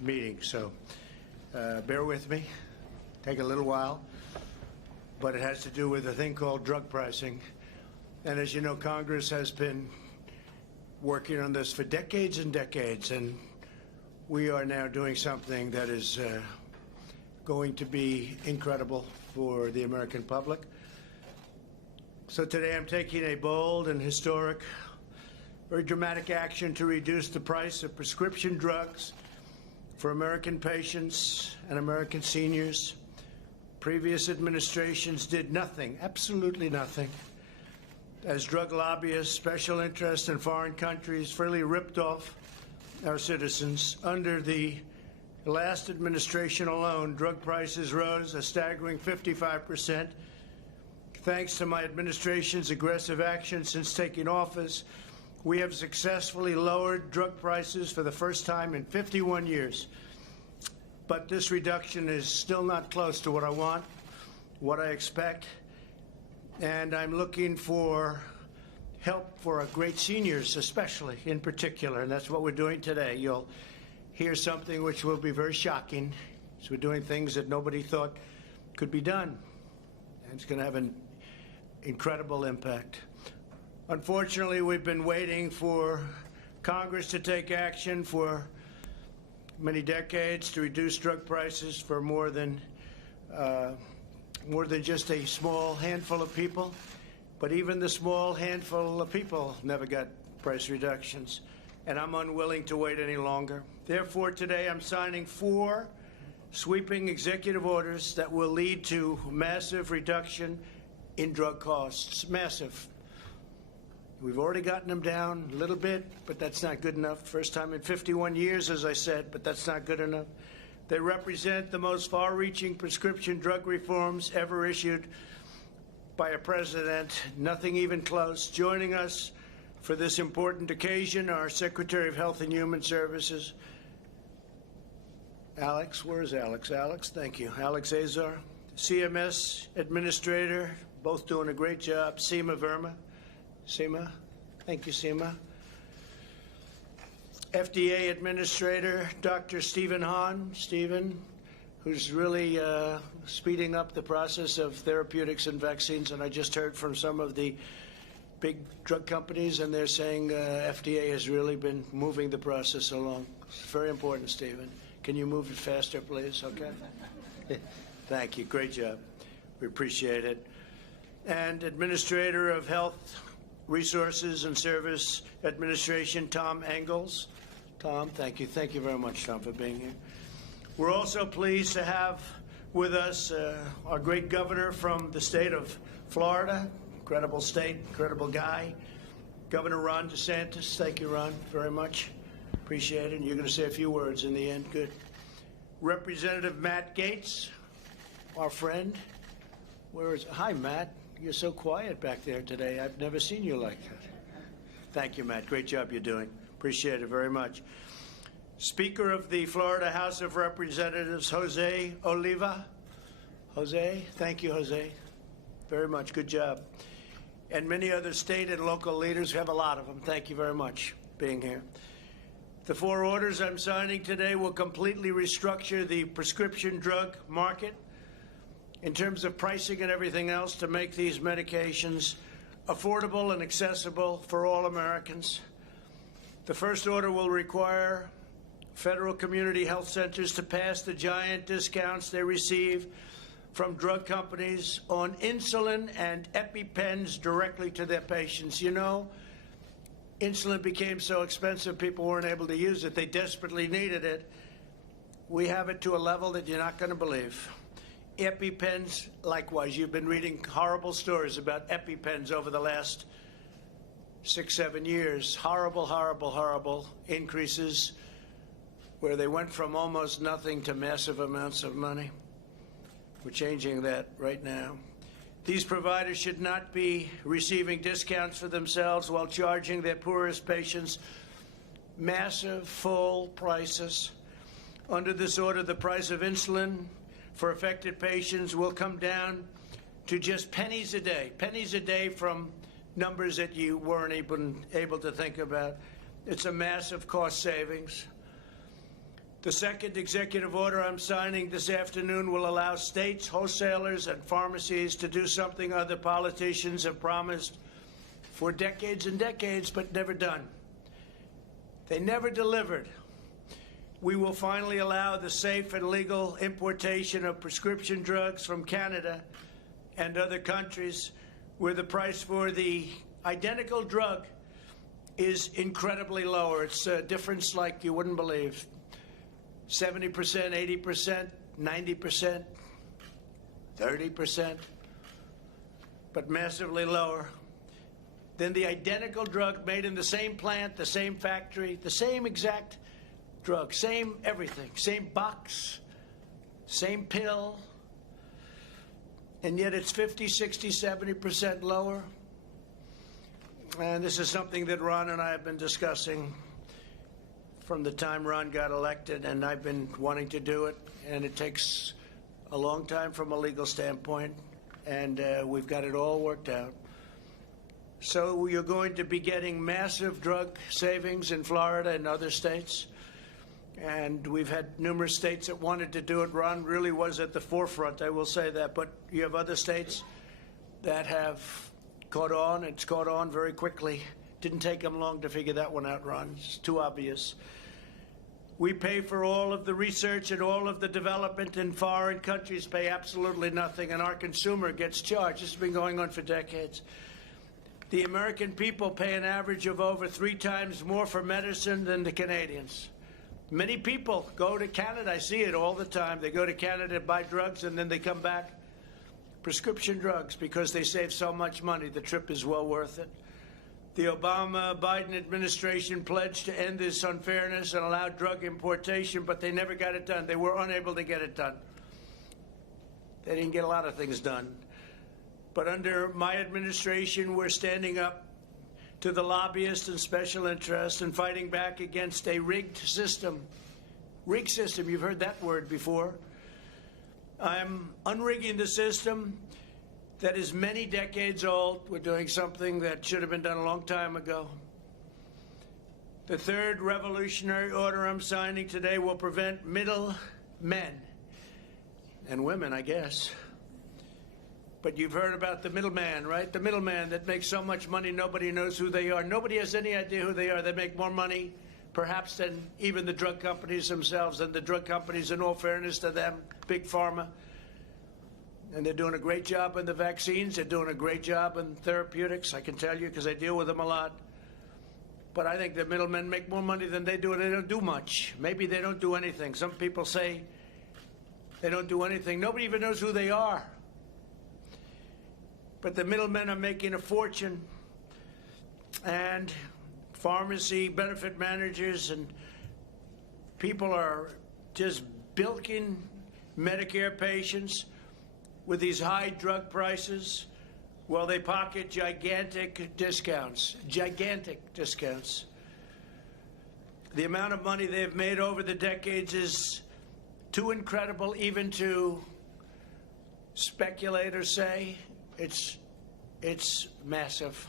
meeting, so bear with me. Take a little while, but it has to do with a thing called drug pricing. And as you know, Congress has been working on this for decades and decades, and we are now doing something that is going to be incredible for the American public. So today I'm taking a bold and historic, very dramatic action to reduce the price of prescription drugs for American patients and American seniors. Previous administrations did nothing, absolutely nothing, as drug lobbyists, special interests in foreign countries freely ripped off our citizens. Under the last administration alone, drug prices rose a staggering 55%. Thanks to my administration's aggressive action since taking office, we have successfully lowered drug prices for the first time in 51 years. But this reduction is still not close to what I want, what I expect, and I'm looking for help for our great seniors, especially in particular, and that's what we're doing today. You'll hear something which will be very shocking. So we're doing things that nobody thought could be done, and it's going to have an incredible impact. Unfortunately, we've been waiting for Congress to take action for many decades to reduce drug prices for more than just a small handful of people. But even the small handful of people never got price reductions, and I'm unwilling to wait any longer. Therefore, today I'm signing 4 sweeping executive orders that will lead to massive reduction in drug costs. Massive. We've already gotten them down a little bit, but that's not good enough. First time in 51 years, as I said, but that's not good enough. They represent the most far-reaching prescription drug reforms ever issued by a president, nothing even close. Joining us for this important occasion, our Secretary of Health and Human Services, Alex. Where is Alex? Alex, thank you. Alex Azar, CMS Administrator, both doing a great job. Seema Verma. Seema, thank you, Seema. FDA Administrator, Dr. Stephen Hahn. Stephen, who's really speeding up the process of therapeutics and vaccines. And I just heard from some of the big drug companies, and they're saying FDA has really been moving the process along. It's very important, Stephen. Can you move it faster, please? Okay. Thank you. Great job. We appreciate it. And Administrator of Health Resources and Service Administration, Tom Engels. Tom, thank you. Thank you very much, Tom, for being here. We're also pleased to have with us our great governor from the state of Florida. Incredible state, incredible guy. Governor Ron DeSantis. Thank you, Ron, very much. Appreciate it. And you're going to say a few words in the end. Good. Representative Matt Gaetz, our friend. Where is? Hi, Matt. You're so quiet back there today. I've never seen you like that. Thank you, Matt. Great job you're doing. Appreciate it very much. Speaker of the Florida House of Representatives, Jose Oliva. Jose, thank you, Jose. Very much. Good job. And many other state and local leaders. We have a lot of them. Thank you very much for being here. The 4 orders I'm signing today will completely restructure the prescription drug market in terms of pricing and everything else to make these medications affordable and accessible for all Americans. The first order will require federal community health centers to pass the giant discounts they receive from drug companies on insulin and EpiPens directly to their patients. You know, insulin became so expensive people weren't able to use it. They desperately needed it. We have it to a level that you're not going to believe. EpiPens, likewise. You've been reading horrible stories about EpiPens over the last 6, 7 years. Horrible, horrible, horrible increases where they went from almost nothing to massive amounts of money. We're changing that right now. These providers should not be receiving discounts for themselves while charging their poorest patients massive full prices. Under this order, the price of insulin for affected patients will come down to just pennies a day from numbers that you weren't able to think about. It's a massive cost savings. The second executive order I'm signing this afternoon will allow states, wholesalers, and pharmacies to do something other politicians have promised for decades and decades, but never done. They never delivered. We will finally allow the safe and legal importation of prescription drugs from Canada and other countries where the price for the identical drug is incredibly lower. It's a difference like you wouldn't believe. 70%, 80%, 90%, 30%, but massively lower than the identical drug made in the same plant, the same factory, the same exact drug, same everything, same box, same pill, and yet it's 50, 60, 70% lower. And this is something that Ron and I have been discussing from the time Ron got elected, and I've been wanting to do it, and it takes a long time from a legal standpoint, and we've got it all worked out. So you're going to be getting massive drug savings in Florida and other states, and we've had numerous states that wanted to do it. Ron really was at the forefront, I will say that, but you have other states that have caught on. It's caught on very quickly. Didn't take them long to figure that one out, Ron. It's too obvious. We pay for all of the research and all of the development, and foreign countries pay absolutely nothing, and our consumer gets charged. This has been going on for decades. The American people pay an average of over 3 times more for medicine than the Canadians. Many people go to Canada. I see it all the time. They go to Canada to buy drugs, and then they come back, prescription drugs, because they save so much money. The trip is well worth it. The Obama-Biden administration pledged to end this unfairness and allow drug importation, but they never got it done. They were unable to get it done. They didn't get a lot of things done. But under my administration, we're standing up to the lobbyists and special interests and fighting back against a rigged system. Rigged system, you've heard that word before. I'm unrigging the system that is many decades old. We're doing something that should have been done a long time ago. The third revolutionary order I'm signing today will prevent middlemen and women, I guess. But you've heard about the middleman, right? The middleman that makes so much money nobody knows who they are. Nobody has any idea who they are. They make more money, perhaps, than even the drug companies themselves. And the drug companies, in all fairness to them, big pharma, and they're doing a great job in the vaccines. They're doing a great job in therapeutics, I can tell you, because I deal with them a lot. But I think the middlemen make more money than they do, and they don't do much. Maybe they don't do anything. Some people say they don't do anything. Nobody even knows who they are. But the middlemen are making a fortune, and pharmacy benefit managers and people are just bilking Medicare patients with these high drug prices while they pocket gigantic discounts. Gigantic discounts. The amount of money they've made over the decades is too incredible even to speculate or say. It's massive.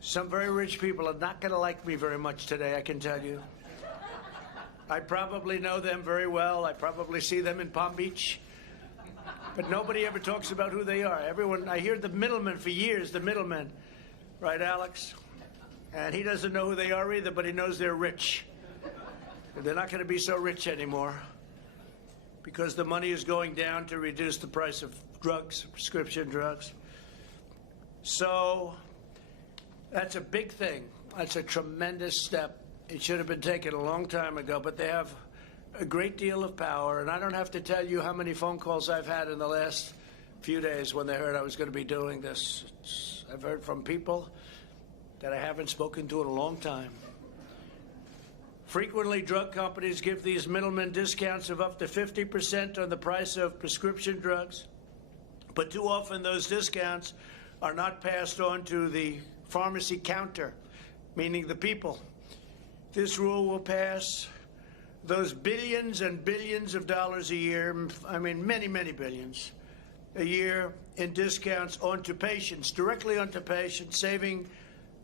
Some very rich people are not going to like me very much today, I can tell you. I probably know them very well. I probably see them in Palm Beach. But nobody ever talks about who they are. Everyone, I hear the middleman for years, the middleman. Right, Alex? And he doesn't know who they are either, but he knows they're rich. They're not going to be so rich anymore because the money is going down to reduce the price of drugs, prescription drugs. So that's a big thing. That's a tremendous step. It should have been taken a long time ago, but they have a great deal of power, and I don't have to tell you how many phone calls I've had in the last few days when they heard I was going to be doing this. I've heard from people that I haven't spoken to in a long time. Frequently, drug companies give these middlemen discounts of up to 50% on the price of prescription drugs, but too often those discounts are not passed on to the pharmacy counter, meaning the people. This rule will pass those billions and billions of dollars a year, I mean many, many billions a year in discounts onto patients, directly onto patients, saving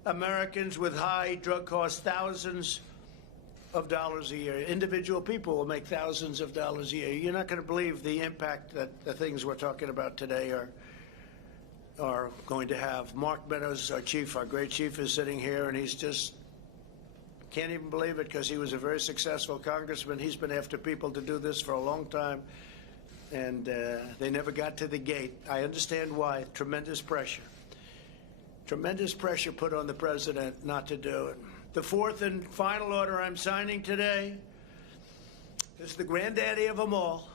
Americans with high drug costs thousands of dollars a year. Individual people will make thousands of dollars a year. You're not going to believe the impact that the things we're talking about today are going to have. Mark Meadows, our great chief, is sitting here, and he's just can't even believe it because he was a very successful congressman. He's been after people to do this for a long time, and they never got to the gate. I understand why. Tremendous pressure. Tremendous pressure put on the president not to do it. The fourth and final order I'm signing today is the granddaddy of them all.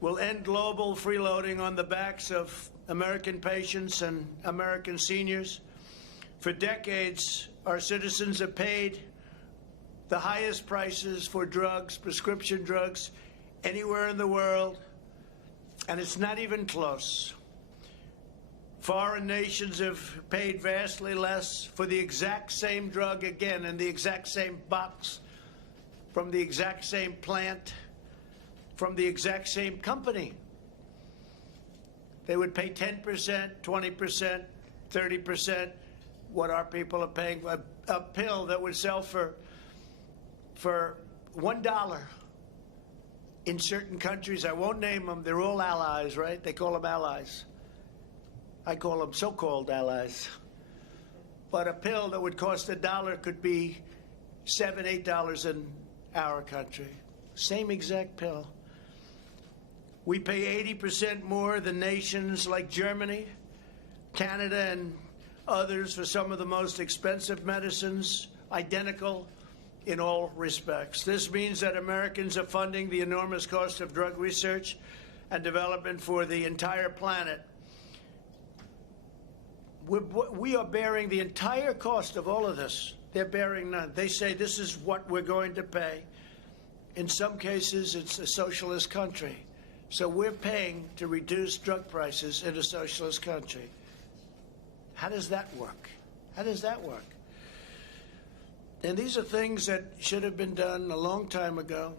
Will end global freeloading on the backs of American patients and American seniors. For decades, our citizens have paid the highest prices for drugs, prescription drugs, anywhere in the world, and it's not even close. Foreign nations have paid vastly less for the exact same drug again in the exact same box, from the exact same plant, from the exact same company. They would pay 10%, 20%, 30% what our people are paying. A pill that would sell for $1 in certain countries. I won't name them. They're all allies, right? They call them allies. I call them so-called allies. But a pill that would cost $1 could be $7, $8 in our country. Same exact pill. We pay 80% more than nations like Germany, Canada, and others for some of the most expensive medicines, identical in all respects. This means that Americans are funding the enormous cost of drug research and development for the entire planet. We are bearing the entire cost of all of this. They're bearing none. They say this is what we're going to pay. In some cases, it's a socialist country. So we're paying to reduce drug prices in a socialist country. How does that work? How does that work? And these are things that should have been done a long time ago.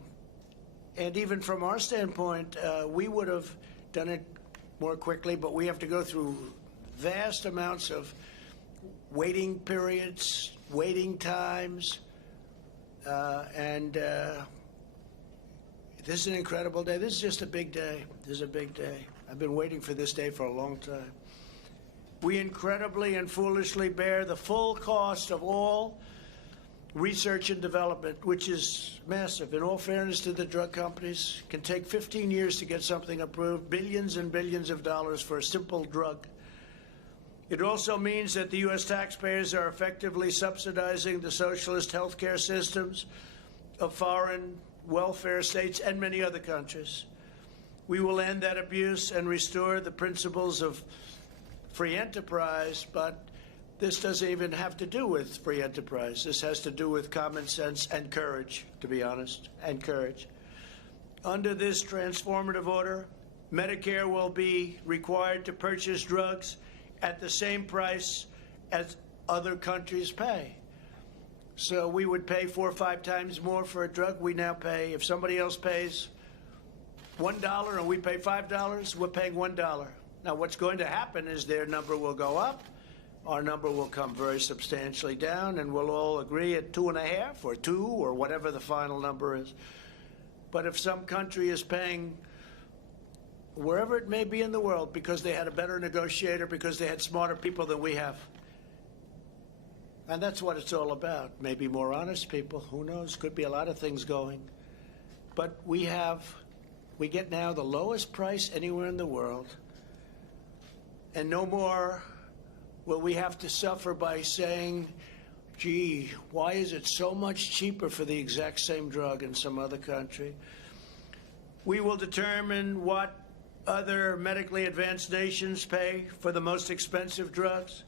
And even from our standpoint, we would have done it more quickly, but we have to go through vast amounts of waiting periods, waiting times, and this is an incredible day. This is just a big day. This is a big day. I've been waiting for this day for a long time. We incredibly and foolishly bear the full cost of all research and development, which is massive. In all fairness to the drug companies, it can take 15 years to get something approved, billions and billions of dollars for a simple drug. It also means that the U.S. taxpayers are effectively subsidizing the socialist healthcare systems of foreign welfare states and many other countries. We will end that abuse and restore the principles of free enterprise, but this doesn't even have to do with free enterprise. This has to do with common sense and courage, to be honest, and courage. Under this transformative order, Medicare will be required to purchase drugs at the same price as other countries pay. So we would pay 4 or 5 times more for a drug. We now pay, if somebody else pays $1 and we pay $5, we're paying $1. Now what's going to happen is their number will go up, our number will come very substantially down, and we'll all agree at 2.5 or 2 or whatever the final number is. But if some country is paying wherever it may be in the world because they had a better negotiator, because they had smarter people than we have, and that's what it's all about. Maybe more honest people, who knows? Could be a lot of things going. But we get now the lowest price anywhere in the world, and no more will we have to suffer by saying, gee, why is it so much cheaper for the exact same drug in some other country? We will determine what other medically advanced nations pay for the most expensive drugs.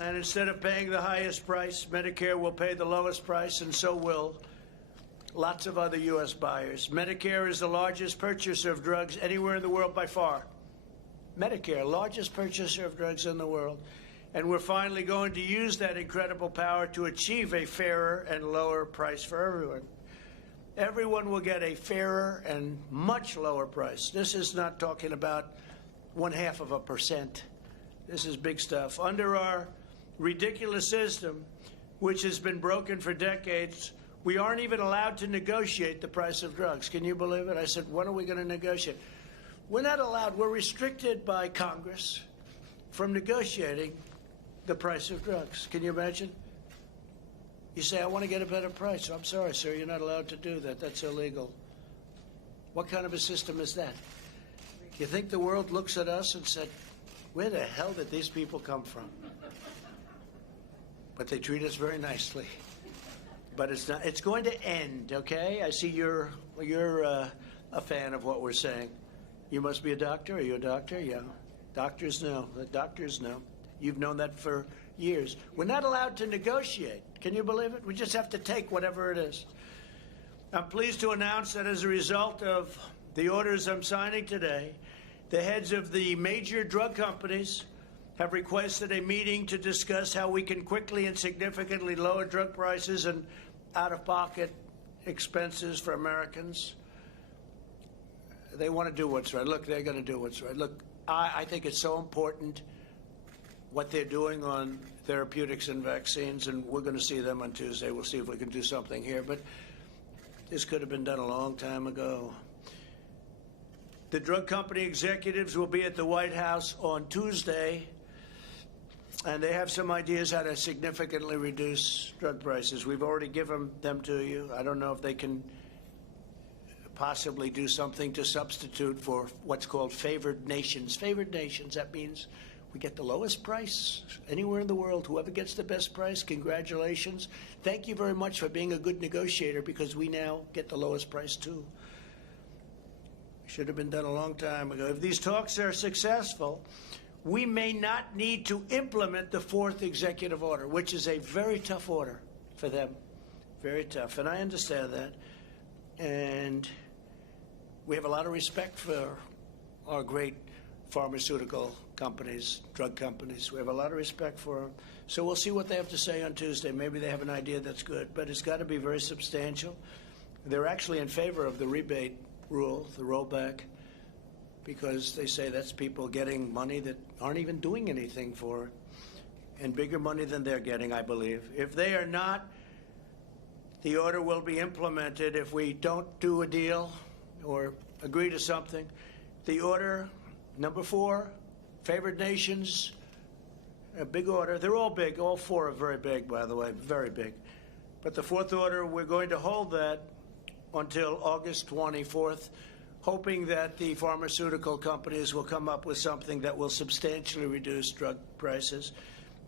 And instead of paying the highest price, Medicare will pay the lowest price, and so will lots of other U.S. buyers. Medicare is the largest purchaser of drugs anywhere in the world by far. Medicare, largest purchaser of drugs in the world. And we're finally going to use that incredible power to achieve a fairer and lower price for everyone. Everyone will get a fairer and much lower price. This is not talking about 0.5%. This is big stuff. Under our ridiculous system, which has been broken for decades, We aren't even allowed to negotiate the price of drugs. Can you believe it? I said, when are we going to negotiate? We're not allowed. We're restricted by Congress from negotiating the price of drugs. Can you imagine? You say, I want to get a better price. I'm sorry, sir, you're not allowed to do that. That's illegal. What kind of a system is that? You think the world looks at us and said, where the hell did these people come from? But they treat us very nicely. But it's not. It's going to end, okay? I see you're a fan of what we're saying. You must be a doctor. Are you a doctor? Yeah. Doctors know. The doctors know. You've known that for years. We're not allowed to negotiate. Can you believe it? We just have to take whatever it is. I'm pleased to announce that as a result of the orders I'm signing today, the heads of the major drug companies have requested a meeting to discuss how we can quickly and significantly lower drug prices and out-of-pocket expenses for Americans. They want to do what's right. Look, they're going to do what's right. Look, I think it's so important what they're doing on therapeutics and vaccines, and we're going to see them on Tuesday. We'll see if we can do something here. But this could have been done a long time ago. The drug company executives will be at the White House on Tuesday, and they have some ideas how to significantly reduce drug prices. We've already given them to you. I don't know if they can possibly do something to substitute for what's called favored nations. Favored nations, that means we get the lowest price anywhere in the world. Whoever gets the best price, congratulations. Thank you very much for being a good negotiator, because we now get the lowest price too. Should have been done a long time ago. If these talks are successful, we may not need to implement the fourth executive order, which is a very tough order for them. Very tough. And I understand that. And we have a lot of respect for our great pharmaceutical companies, drug companies. We have a lot of respect for them. So we'll see what they have to say on Tuesday. Maybe they have an idea that's good, but it's got to be very substantial. They're actually in favor of the rebate rule, the rollback, because they say that's people getting money that aren't even doing anything for it, and bigger money than they're getting, I believe. If they are not, the order will be implemented if we don't do a deal or agree to something. The order, number 4, favored nations, a big order. They're all big. All 4 are very big, by the way, very big. But the 4th order, we're going to hold that until August 24th, hoping that the pharmaceutical companies will come up with something that will substantially reduce drug prices.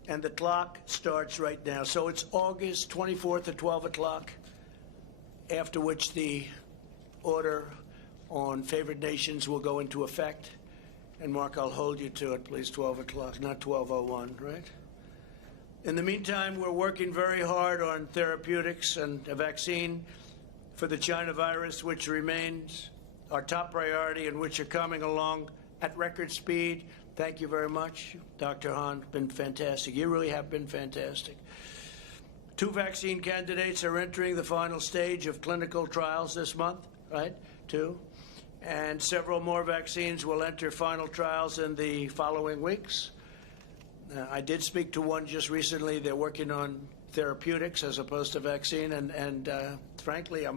And the clock starts right now. So it's August 24th at 12 o'clock, after which the order on favored nations will go into effect. And Mark, I'll hold you to it, please, 12 o'clock, not 12:01, right? In the meantime, we're working very hard on therapeutics and a vaccine for the China virus, which remains our top priority and which are coming along at record speed. Thank you very much, Dr. Hahn. Been fantastic. You really have been fantastic. 2 vaccine candidates are entering the final stage of clinical trials this month, right? 2. And several more vaccines will enter final trials in the following weeks. I did speak to one just recently. They're working on therapeutics as opposed to vaccine, and frankly,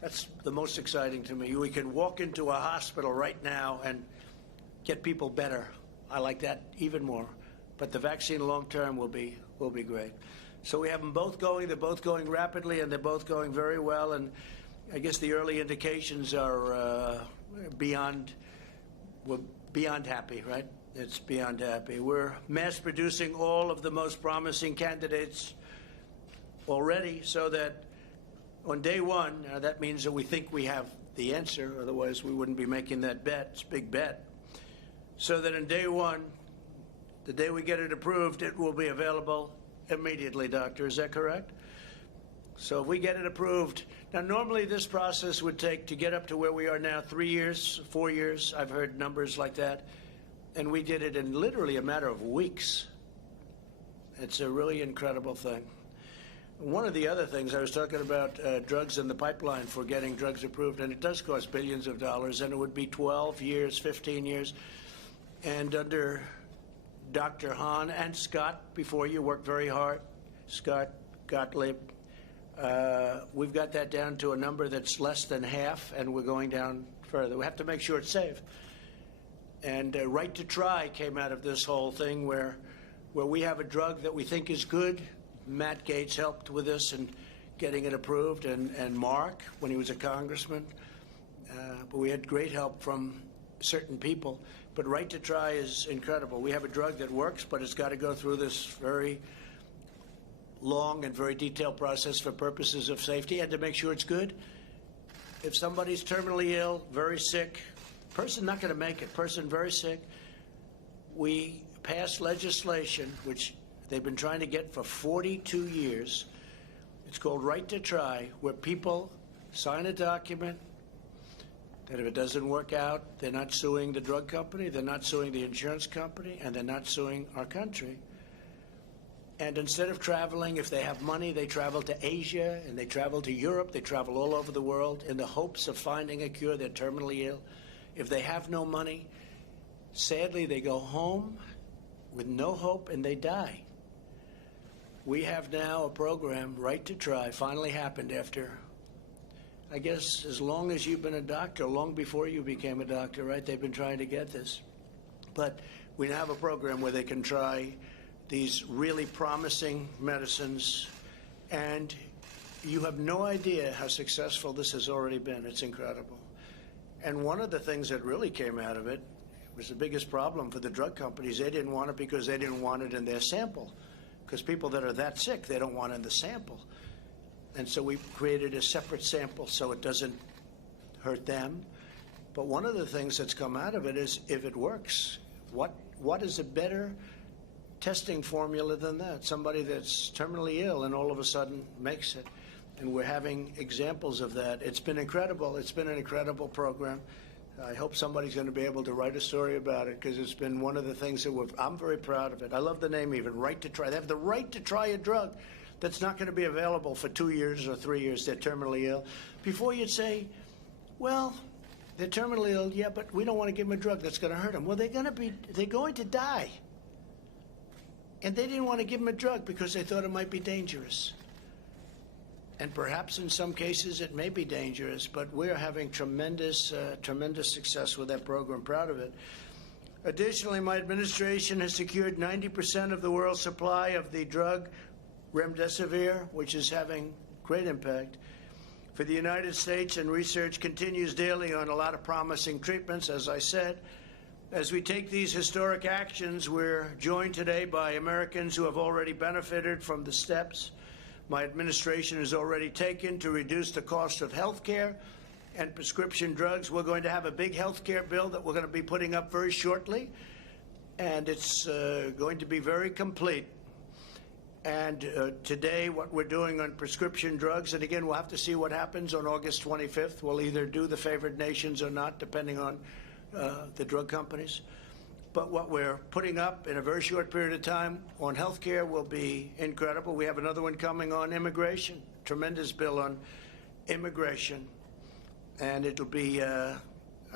that's the most exciting to me. We can walk into a hospital right now and get people better. I like that even more. But the vaccine long term will be great. So we have them both going. They're both going rapidly, and they're both going very well. And I guess the early indications are we're beyond happy, right? It's beyond happy. We're mass producing all of the most promising candidates already, so that on day 1, that means that we think we have the answer. Otherwise, we wouldn't be making that bet. It's a big bet. So that on day 1, the day we get it approved, it will be available immediately, Doctor. Is that correct? So if we get it approved, now normally this process would take, to get up to where we are now, 3 years, 4 years. I've heard numbers like that. And we did it in literally a matter of weeks. It's a really incredible thing. One of the other things, I was talking about drugs in the pipeline for getting drugs approved, and it does cost billions of dollars, and it would be 12 years, 15 years. And under Dr. Hahn and Scott, before you, worked very hard, Scott Gottlieb, We've got that down to a number that's less than half, and we're going down further. We have to make sure it's safe. And right to try came out of this whole thing where we have a drug that we think is good. Matt Gaetz helped with this and getting it approved, and Mark when he was a congressman. But we had great help from certain people. But right to try is incredible. We have a drug that works, but it's got to go through this very long and very detailed process for purposes of safety and to make sure it's good. If somebody's terminally ill, very sick, person not going to make it, person very sick, we passed legislation, which they've been trying to get for 42 years. It's called Right to Try, where people sign a document that if it doesn't work out, they're not suing the drug company, they're not suing the insurance company, and they're not suing our country. And instead of traveling, if they have money, they travel to Asia, and they travel to Europe, they travel all over the world in the hopes of finding a cure. They're terminally ill. If they have no money, sadly, they go home with no hope and they die. We have now a program, Right to Try, finally happened after, I guess, as long as you've been a doctor, long before you became a doctor, right? They've been trying to get this. But we now have a program where they can try these really promising medicines, and you have no idea how successful this has already been. It's incredible. And one of the things that really came out of it was the biggest problem for the drug companies. They didn't want it because they didn't want it in their sample, because people that are that sick, they don't want it in the sample. And so we created a separate sample so it doesn't hurt them. But one of the things that's come out of it is, if it works, what is a better testing formula than that? Somebody that's terminally ill and all of a sudden makes it. And we're having examples of that. It's been incredible. It's been an incredible program. I hope somebody's going to be able to write a story about it, because it's been one of the things that I'm very proud of it. I love the name even, Right to Try. They have the right to try a drug that's not going to be available for 2 years or 3 years. They're terminally ill. Before you'd say, well, they're terminally ill, yeah, but we don't want to give them a drug that's going to hurt them. Well, they're going to die. And they didn't want to give them a drug because they thought it might be dangerous. And perhaps in some cases it may be dangerous, but we're having tremendous success with that program. Proud of it. Additionally, my administration has secured 90% of the world's supply of the drug remdesivir, which is having great impact for the United States, and research continues daily on a lot of promising treatments, as I said. As we take these historic actions, we're joined today by Americans who have already benefited from the steps my administration has already taken to reduce the cost of health care and prescription drugs. We're going to have a big health care bill that we're going to be putting up very shortly, and it's going to be very complete. And today, what we're doing on prescription drugs, and again, we'll have to see what happens on August 25th. We'll either do the favored nations or not, depending on the drug companies. But what we're putting up in a very short period of time on health care will be incredible. We have another one coming on immigration, tremendous bill on immigration. And it'll be, I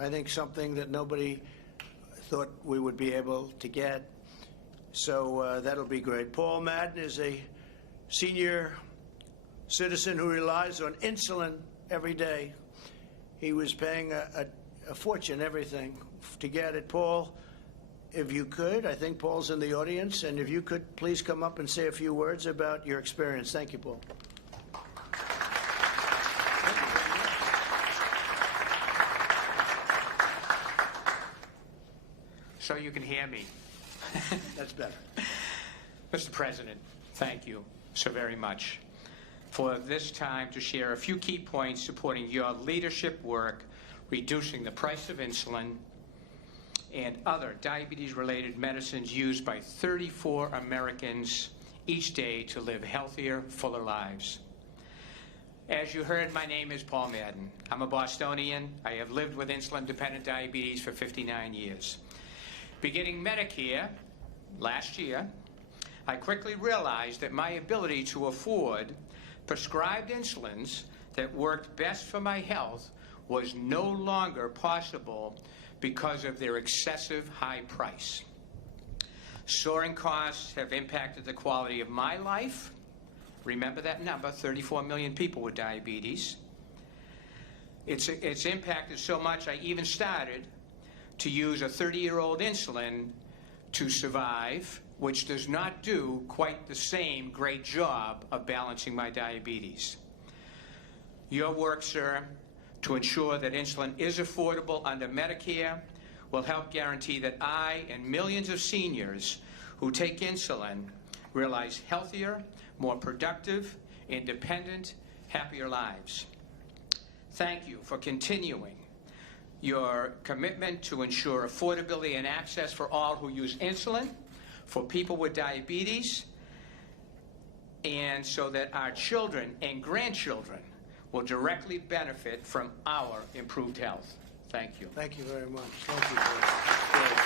think, something that nobody thought we would be able to get. So that'll be great. Paul Madden is a senior citizen who relies on insulin every day. He was paying a fortune, everything, to get it. Paul, if you could, I think Paul's in the audience, and if you could please come up and say a few words about your experience. Thank you, Paul. So you can hear me. That's better. Mr. President, thank you so very much for this time to share a few key points supporting your leadership work, reducing the price of insulin and other diabetes-related medicines used by 34 Americans each day to live healthier, fuller lives. As you heard, my name is Paul Madden. I'm a Bostonian. I have lived with insulin-dependent diabetes for 59 years. Beginning Medicare last year, I quickly realized that my ability to afford prescribed insulins that worked best for my health was no longer possible because of their excessive high price. Soaring costs have impacted the quality of my life, Remember that number, 34 million people with diabetes. It's impacted so much I even started to use a 30-year-old insulin to survive, which does not do quite the same great job of balancing my diabetes. Your work, sir, to ensure that insulin is affordable under Medicare will help guarantee that I and millions of seniors who take insulin realize healthier, more productive, independent, happier lives. Thank you for continuing your commitment to ensure affordability and access for all who use insulin, for people with diabetes, and so that our children and grandchildren will directly benefit from our improved health. Thank you. Thank you very much. Thank you, George.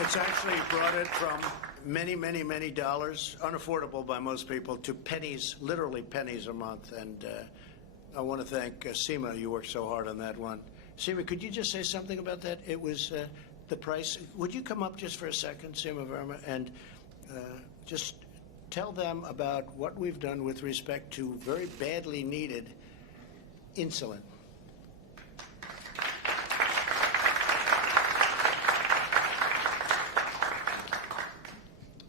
It's actually brought it from many, many, many dollars, unaffordable by most people, to pennies, literally pennies a month. And I want to thank Seema. You worked so hard on that one. Seema, could you just say something about that? It was the price. Would you come up just for a second, Seema Verma, and just tell them about what we've done with respect to very badly needed insulin.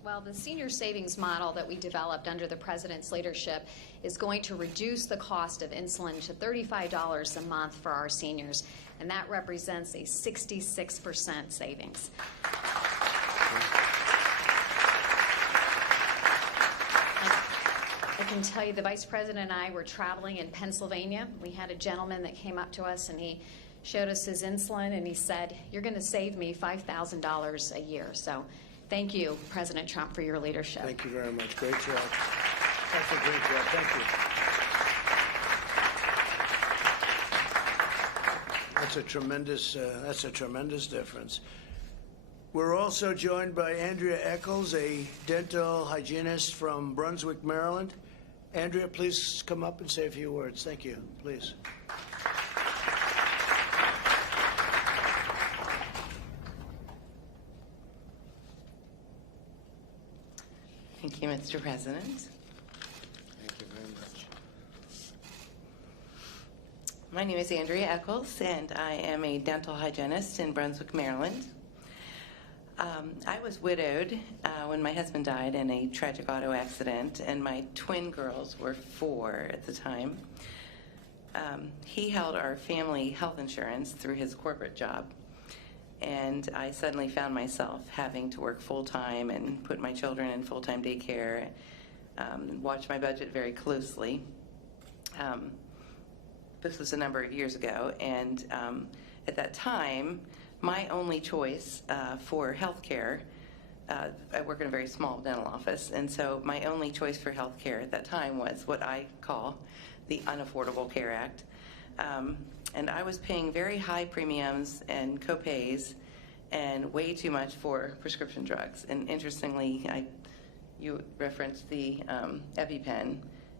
Well, the senior savings model that we developed under the President's leadership is going to reduce the cost of insulin to $35 a month for our seniors, and that represents a 66% savings. I can tell you the Vice President and I were traveling in Pennsylvania. We had a gentleman that came up to us and he showed us his insulin and he said, "You're going to save me $5,000 a year." So thank you, President Trump, for your leadership. Thank you very much. Great job. That's a great job. Thank you. That's a tremendous difference. We're also joined by Andrea Eccles, a dental hygienist from Brunswick, Maryland. Andrea, please come up and say a few words. Thank you. Please. Thank you, Mr. President. Thank you very much. My name is Andrea Eccles, and I am a dental hygienist in Brunswick, Maryland. I was widowed when my husband died in a tragic auto accident, and my twin girls were 4 at the time. He held our family health insurance through his corporate job, and I suddenly found myself having to work full-time and put my children in full-time daycare, watch my budget very closely. This was a number of years ago, and at that time, my only choice for health care, I work in a very small dental office, and so my only choice for health care at that time was what I call the Unaffordable Care Act. And I was paying very high premiums and co-pays and way too much for prescription drugs. And interestingly, you referenced the EpiPen,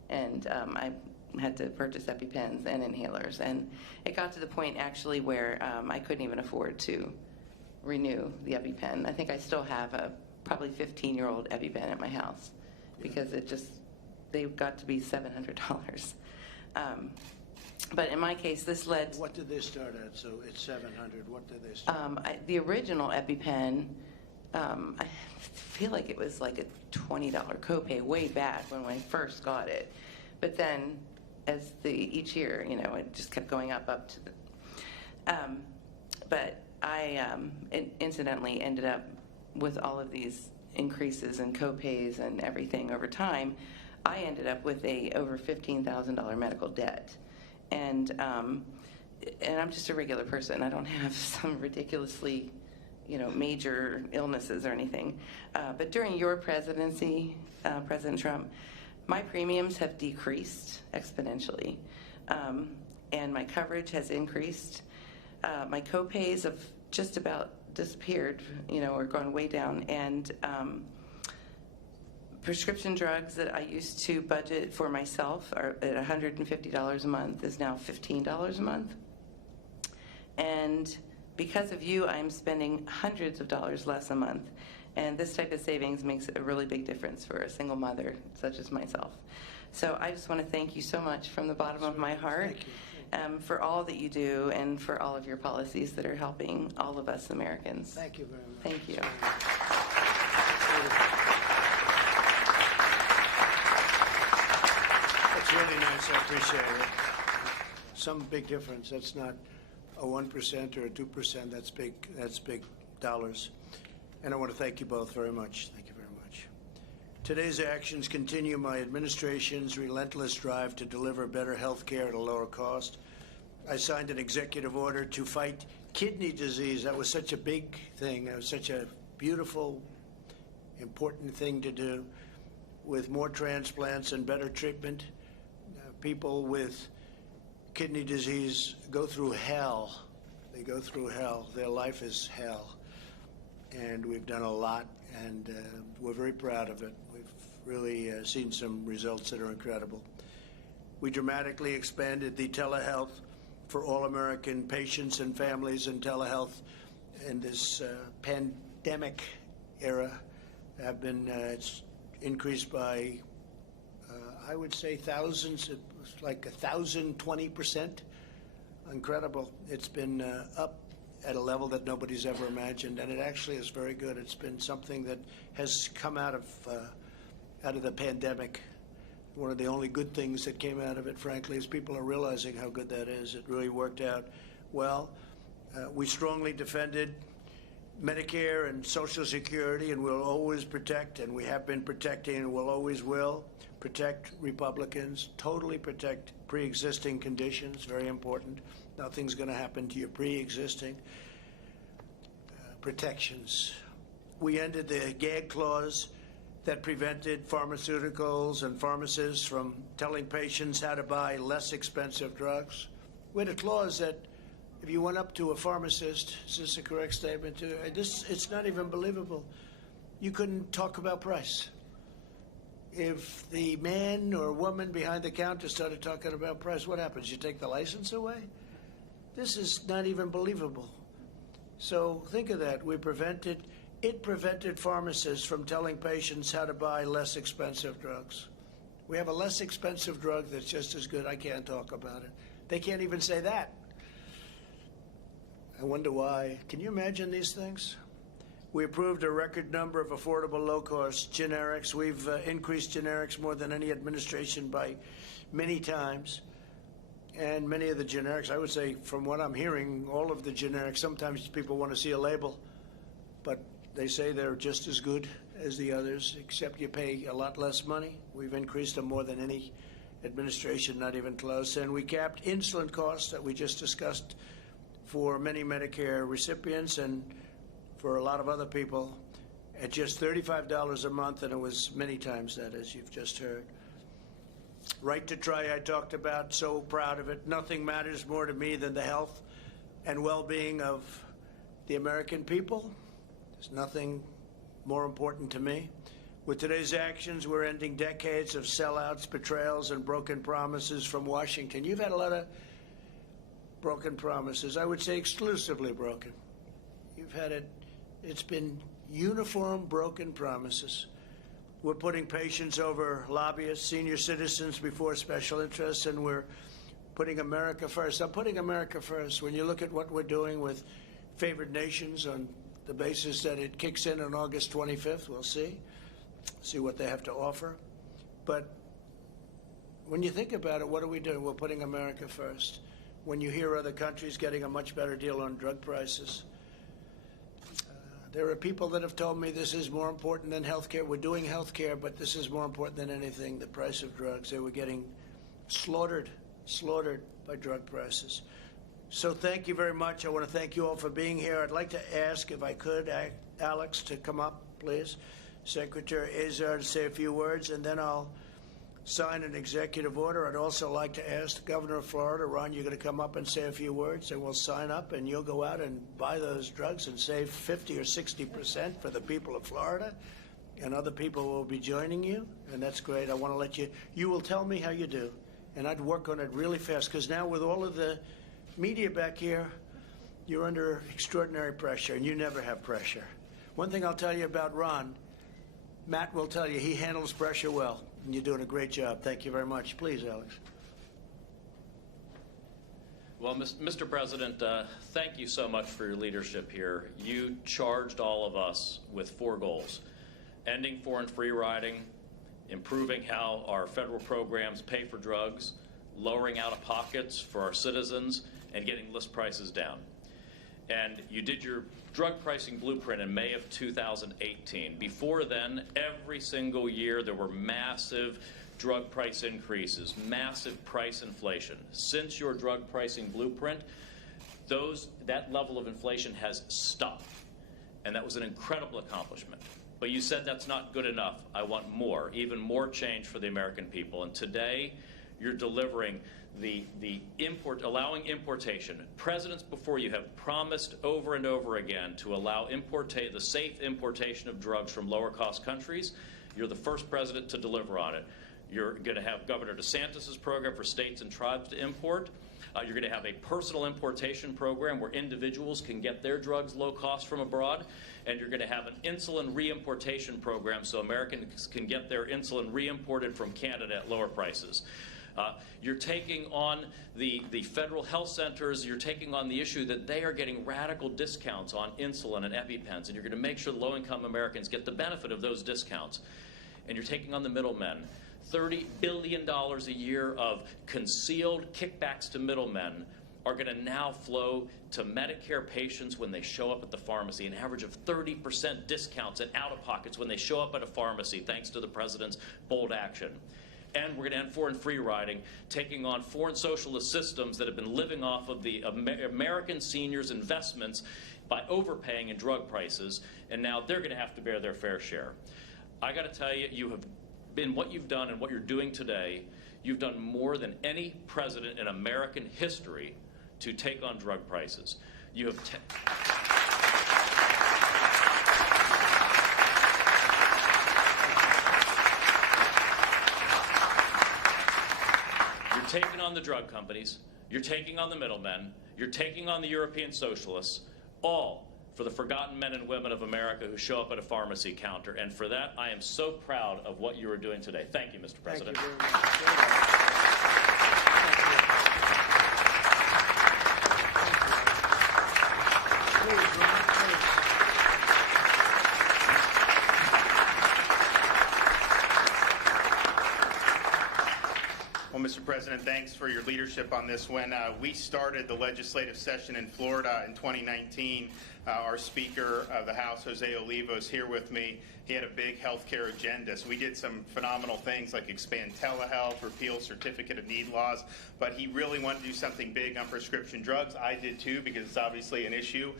and I had to purchase EpiPens and inhalers, and it got to the point actually where I couldn't even afford to renew the EpiPen. I think I still have a probably 15-year-old EpiPen at my house because they got to be $700. But in my case, this led. What did they start at? So it's $700. What did they start? The original EpiPen, I feel like it was like a $20 copay way back when I first got it, but then as each year, it just kept going up to the. But I incidentally ended up with all of these increases in copays and everything over time. I ended up with over $15,000 medical debt, and I'm just a regular person. I don't have some ridiculously, major illnesses or anything. But during your presidency, President Trump, my premiums have decreased exponentially, and my coverage has increased. My copays have just about disappeared, or gone way down, and prescription drugs that I used to budget for myself are at $150 a month is now $15 a month. And because of you, I'm spending hundreds of dollars less a month. And this type of savings makes a really big difference for a single mother such as myself. So I just want to thank you so much from the bottom of my heart for all that you do and for all of your policies that are helping all of us Americans. Thank you very much. Thank you. That's really nice. I appreciate it. Some big difference. That's not a 1% or a 2%. That's big. That's big dollars. And I want to thank you both very much. Thank you very much. Today's actions continue my administration's relentless drive to deliver better health care at a lower cost. I signed an executive order to fight kidney disease. That was such a big thing. That was such a beautiful, important thing to do. With more transplants and better treatment, people with kidney disease go through hell. They go through hell. Their life is hell. And we've done a lot, and we're very proud of it. We've really seen some results that are incredible. We dramatically expanded the telehealth for all American patients and families, and telehealth in this pandemic era have been it's increased by, I would say, thousands. It's like 1,020%. Incredible. It's been up at a level that nobody's ever imagined, and it actually is very good. It's been something that has come out of the pandemic. One of the only good things that came out of it, frankly, is people are realizing how good that is. It really worked out well. We strongly defended Medicare and Social Security, and we'll always protect, and we have been protecting, and we'll always will protect Republicans, totally protect pre-existing conditions, very important. Nothing's going to happen to your pre-existing protections. We ended the gag clause that prevented pharmaceuticals and pharmacists from telling patients how to buy less expensive drugs. We had a clause that if you went up to a pharmacist, is this a correct statement? It's not even believable. You couldn't talk about price. If the man or woman behind the counter started talking about price, what happens? You take the license away? This is not even believable. So think of that. It prevented pharmacists from telling patients how to buy less expensive drugs. We have a less expensive drug that's just as good. I can't talk about it. They can't even say that. I wonder why. Can you imagine these things? We approved a record number of affordable, low-cost generics. We've increased generics more than any administration by many times. And many of the generics, I would say, from what I'm hearing, all of the generics, sometimes people want to see a label, but they say they're just as good as the others, except you pay a lot less money. We've increased them more than any administration, not even close. And we capped insulin costs that we just discussed for many Medicare recipients and for a lot of other people at just $35 a month, and it was many times that, as you've just heard. Right to try, I talked about, so proud of it. Nothing matters more to me than the health and well-being of the American people. There's nothing more important to me. With today's actions, we're ending decades of sellouts, betrayals, and broken promises from Washington. You've had a lot of broken promises. I would say exclusively broken. You've had it. It's been uniform broken promises. We're putting patients over lobbyists, senior citizens before special interests, and we're putting America first. I'm putting America first. When you look at what we're doing with favored nations on the basis that it kicks in on August 25th, we'll see what they have to offer. But when you think about it, what are we doing? We're putting America first. When you hear other countries getting a much better deal on drug prices, there are people that have told me this is more important than health care. We're doing health care, but this is more important than anything, the price of drugs. They were getting slaughtered by drug prices. So thank you very much. I want to thank you all for being here. I'd like to ask, if I could, Alex to come up, please. Secretary Azar to say a few words, and then I'll sign an executive order. I'd also like to ask the governor of Florida, Ron, you're going to come up and say a few words, and we'll sign up, and you'll go out and buy those drugs and save 50 or 60% for the people of Florida, and other people will be joining you, and that's great. I want to let you will tell me how you do, and I'd work on it really fast, because now with all of the media back here, you're under extraordinary pressure, and you never have pressure. One thing I'll tell you about Ron, Matt will tell you he handles pressure well, and you're doing a great job. Thank you very much. Please, Alex. Well, Mr. President, thank you so much for your leadership here. You charged all of us with 4 goals: ending foreign free riding, improving how our federal programs pay for drugs, lowering out-of-pockets for our citizens, and getting list prices down. And you did your drug pricing blueprint in May of 2018. Before then, every single year there were massive drug price increases, massive price inflation. Since your drug pricing blueprint, that level of inflation has stopped. And that was an incredible accomplishment. But you said that's not good enough. I want more, even more change for the American people. And today, you're delivering allowing importation. Presidents before you have promised over and over again to allow the safe importation of drugs from lower cost countries. You're the first president to deliver on it. You're going to have Governor DeSantis' program for states and tribes to import. You're going to have a personal importation program where individuals can get their drugs low cost from abroad. And you're going to have an insulin reimportation program so Americans can get their insulin reimported from Canada at lower prices. You're taking on the federal health centers. You're taking on the issue that they are getting radical discounts on insulin and EpiPens, and you're going to make sure low-income Americans get the benefit of those discounts. And you're taking on the middlemen. $30 billion a year of concealed kickbacks to middlemen are going to now flow to Medicare patients when they show up at the pharmacy, an average of 30% discounts and out-of-pockets when they show up at a pharmacy, thanks to the president's bold action. And we're going to end foreign free riding, taking on foreign socialist systems that have been living off of the American seniors' investments by overpaying in drug prices, and now they're going to have to bear their fair share. I got to tell you, you have been what you've done and what you're doing today. You've done more than any president in American history to take on drug prices. You have You're taking on the drug companies, you're taking on the middlemen, you're taking on the European socialists, all for the forgotten men and women of America who show up at a pharmacy counter. And for that, I am so proud of what you are doing today. Thank you, Mr. President. Thank you very much. Please, Ron, please. Well, Mr. President, thanks for your leadership on this. When we started the legislative session in Florida in 2019, our Speaker of the House, Jose Olivo, is here with me. He had a big health care agenda. So we did some phenomenal things like expand telehealth, repeal certificate of need laws, but he really wanted to do something big on prescription drugs. I did too, because it's obviously an issue.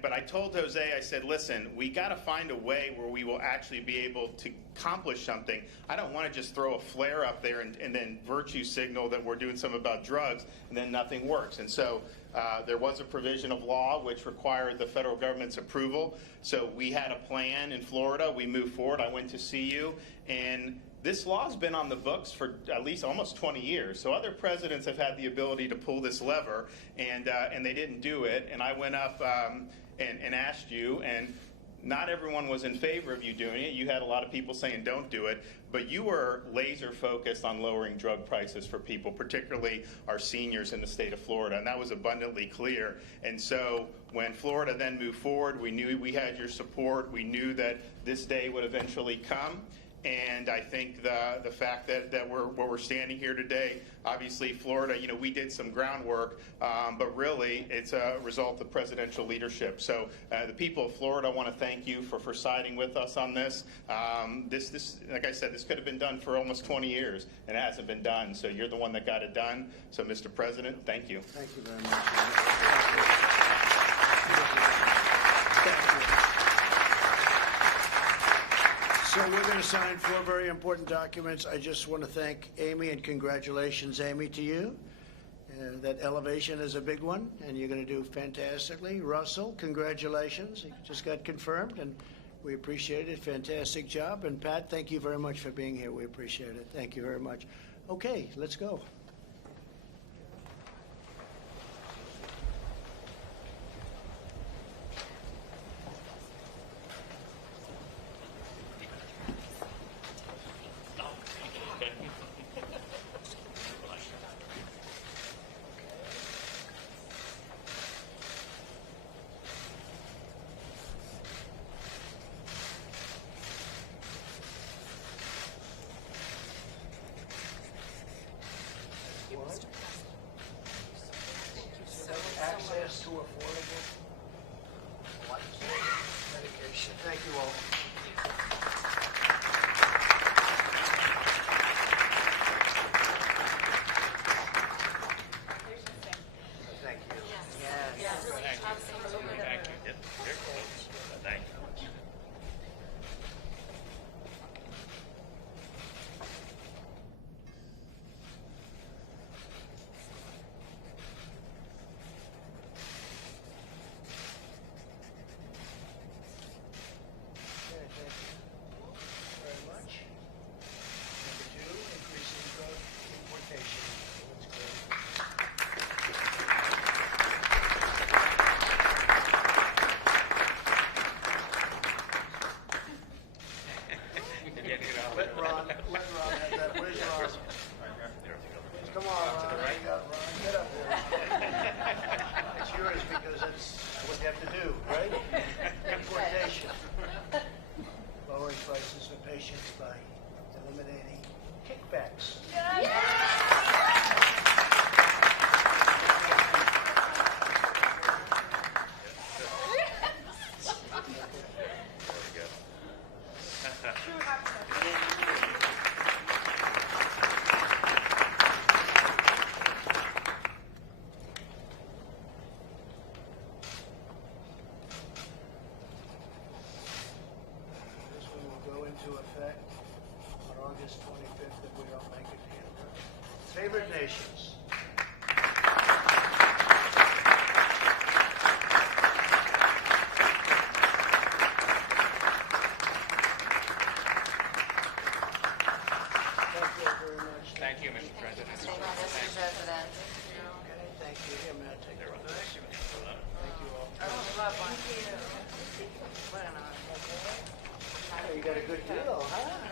But I told Jose, I said, listen, we got to find a way where we will actually be able to accomplish something. I don't want to just throw a flare up there and then virtue signal that we're doing something about drugs and then nothing works. And so there was a provision of law which required the federal government's approval. So we had a plan in Florida. We moved forward. I went to see you, and this law's been on the books for at least almost 20 years. So other presidents have had the ability to pull this lever, and they didn't do it. And I went up and asked you, and not everyone was in favor of you doing it. You had a lot of people saying don't do it, but you were laser focused on lowering drug prices for people, particularly our seniors in the state of Florida, and that was abundantly clear. And so when Florida then moved forward, we knew we had your support. We knew that this day would eventually come. And I think the fact that we're standing here today, obviously Florida, we did some groundwork, but really it's a result of presidential leadership. So the people of Florida want to thank you for siding with us on this. This, like I said, this could have been done for almost 20 years, and it hasn't been done. So you're the one that got it done. So, Mr. President, thank you. Thank you very much. Thank you. So we're going to sign 4 very important documents. I just want to thank Amy, and congratulations, Amy, to you. That elevation is a big one, and you're going to do fantastically. Russell, congratulations. You just got confirmed, and we appreciate it. Fantastic job. And Pat, thank you very much for being here. We appreciate it. Thank you very much. Okay, let's go. Favored nations. Thank you very much. Thank you, Mr. President. Mr. President. Okay, thank you. Here, Matt, take it. Thank you all. Hey, you got a good deal, huh?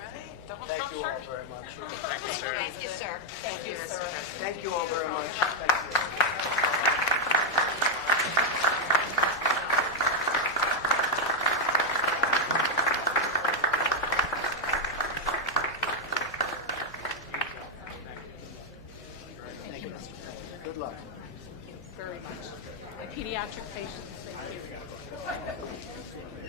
Thank you all very much. Thank you, sir. Thank you, sir. Thank you all very much. Thank you. Thank you. Good luck. Very much. The pediatric patients, thank you.